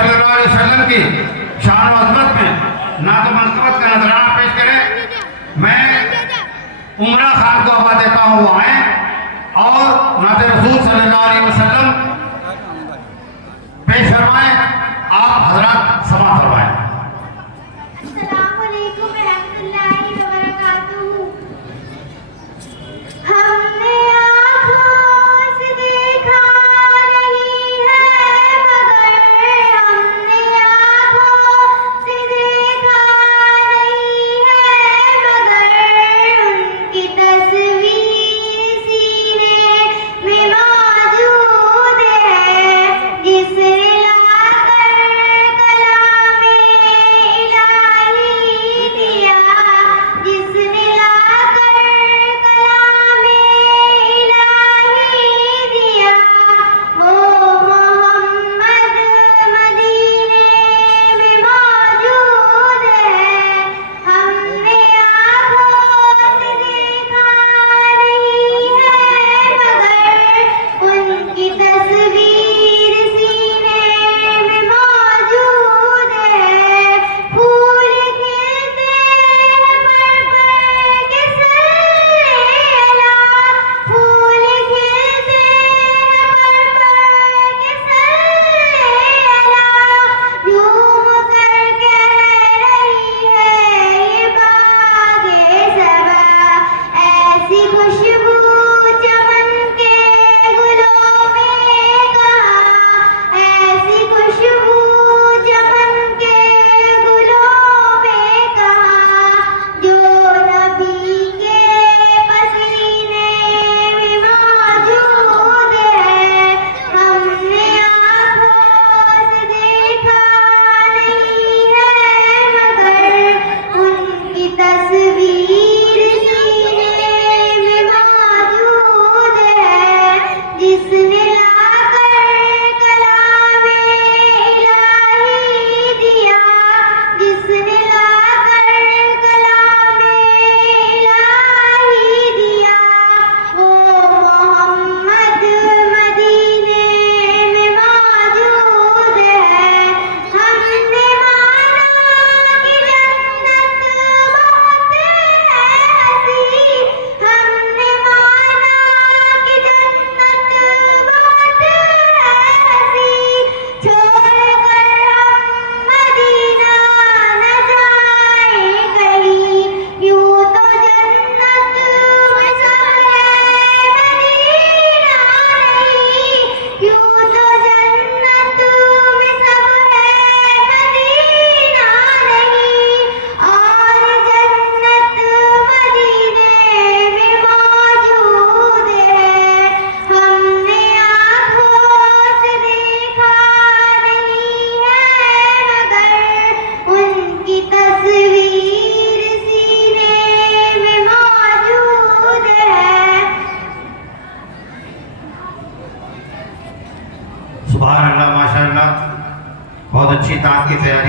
सल्लल्लाहु अलैहि वसल्लम की शान व अज़मत में ना तो मनक़बत का नजराना पेश करें। मैं उमरा खान को आवाज़ देता हूँ वो आए और नाते रसूल सल्लल्लाहु अलैहि वसल्लम पेश फरमाएं। आप हजरात समाअत फरमाएं। अस्सलामु अलैकुम रहमतुल्लाहि व बरकातुहू। हमने आँखों से देखा नहीं है मगर हमने आँखों से देखा नहीं है मगर उनकी तस्वीर सीने में मौजूद है जिसे लाकर कलामे इलाही दिया, जिसने लाकर कलामे इलाही दिया। वो मोहम्मद मदीने में मौजूद है। हमने आँखों से देखा नहीं है मगर उनकी तस्वीर सीने में मौजूद है। फूल खिलते हैं पर के सल्लेला, फूल खिलते हैं पर के सल्लेला। झूम कर कह रही है ये बागे सबा, ऐसी खुशबू चमन के गुलों में कहाँ, ऐसी खुशबू चमन के गुलों में कहाँ, जो नबी के पसीने में मौजूद है। हमने आँखों से देखा नहीं है मगर उनकी तस्वीर सीने में मौजूद है, जिसने लाकर कलामे इलाही दिया, जिसने लाकर कलामे इलाही दिया। वो मोहम्मद मदीने में मौजूद है। हमने माना कि जन्नत बहुत है हसी, हमने माना कि जन्नत बहुत है हसी। छोड़कर हम मदीना न जाए कहीं, यूं तो जन्नत में सब है मदीना नहीं, यूं तो जन्नत में सब है मदीना नहीं। और जन्नत मदीने में मौजूद है। हमने आँखों से देखा नहीं है मगर उनकी तस्वीर सीने में मौजूद है। सुभान अल्लाह, माशाअल्लाह, बहुत अच्छी ताक़त की तैयारी।